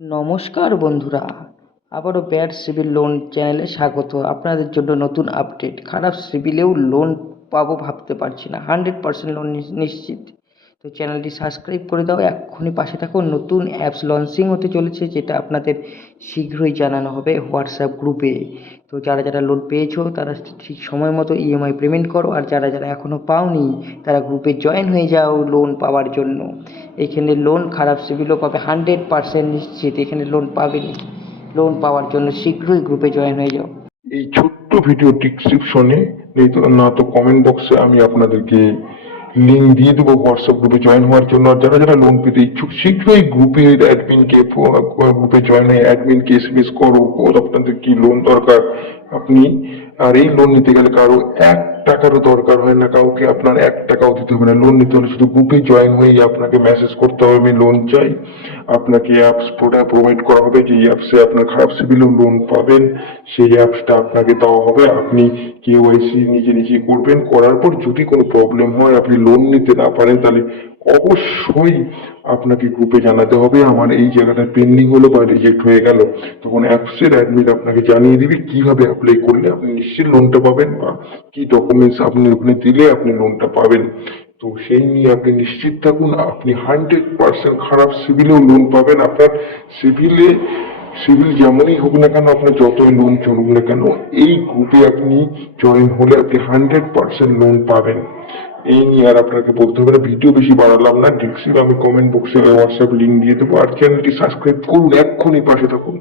নমস্কার বন্ধুরা। আবারও ব্যাড সিভিল লোন চ্যানেলে স্বাগত। আপনাদের জন্য নতুন আপডেট। খারাপ সিভিলেও লোন পাবো ভাবতে পারছি না। হান্ড্রেড পার্সেন্ট লোন নিশ্চিত। তো চ্যানেলটি সাবস্ক্রাইব করে দাও। এক্ষুনি পাশে থাকো। নতুন অ্যাপস লঞ্চিং হতে চলেছে, যেটা আপনাদের শীঘ্রই জানানো হবে হোয়াটসঅ্যাপ গ্রুপে তো যারা যারা লোন পেয়েছ, তারা ঠিক সময় মতো ইএমআই পেমেন্ট করো। আর যারা যারা এখনও পাওনি, তারা গ্রুপে জয়েন হয়ে যাও লোন পাওয়ার জন্য। এখানে লোন খারাপ সিভিলও পাবে হান্ড্রেড পার্সেন্ট নিশ্চিত এখানে লোন পাবেনি। লোন পাওয়ার জন্য শীঘ্রই গ্রুপে জয়েন হয়ে যাও। এই ছোট্ট ভিডিও ডিসক্রিপশনে না তো কমেন্ট বক্সে আমি আপনাদেরকে লিঙ্ক দিয়ে দেবো হোয়াটসঅ্যাপ গ্রুপে জয়েন হওয়ার জন্য আর যারা যারা লোন পেতে ইচ্ছুক, শীঘ্রই গ্রুপের অ্যাডমিনকে গ্রুপে জয়েন হয়ে অ্যাডমিনকে এসএমএস করো। কোন আপনাদের কি লোন দরকার? আপনি আর এই লোন নিতে গেলে কারও এক টাকারও দরকার হয় না, কাউকে আপনার এক টাকাও দিতে হবে না। লোন নিতে হলে শুধু গ্রুপে জয়েন হয়েই আপনাকে মেসেজ করতে হবে, আমি লোন চাই। আপনাকে অ্যাপস প্রোডাক্ট প্রোভাইড করা হবে যে অ্যাপসে আপনার খারাপ সিভিলেও লোন পাবেন, সেই অ্যাপসটা আপনাকে দেওয়া হবে। আপনি কেওয়াইসি নিজে নিজে করবেন, করার পর যদি কোনো প্রবলেম হয়, আপনি লোন নিতে না পারেন, তাহলে অবশ্যই আপনাকে গ্রুপে জানাতে হবে। আমার এই জায়গাটা পেন্ডিং হলো বা রিজেক্ট হয়ে গেল। তখন অ্যাপসের অ্যাডমিট আপনাকে জানিয়ে দিবে কীভাবে অ্যাপ্লাই করলে আপনি নিশ্চিত লোনটা পাবেন বা কি ডকুমেন্টস আপনি ওখানে দিলে আপনি লোনটা পাবেন। তো সেই নিয়ে আপনি নিশ্চিত থাকুন, আপনি হান্ড্রেড পার্সেন্ট খারাপ সিভিলেও লোন পাবেন। আপনার সিভিলে সিভিল যেমনই হোক না কেন, আপনার যতই লোন চলুক না কেন, এই গ্রুপে আপনি জয়েন হলে আপনি হান্ড্রেড পার্সেন্ট লোন পাবেন। এই নিয়ে আর আপনাকে বলতে হবে না, ভিডিও বেশি বাড়ালাম না ডিসক্রিপ আমি কমেন্ট বক্সে হোয়াটসঅ্যাপ লিঙ্ক দিয়ে দেবো। আর চ্যানেলটি সাবস্ক্রাইব করুন, এক্ষুনি পাশে থাকুন।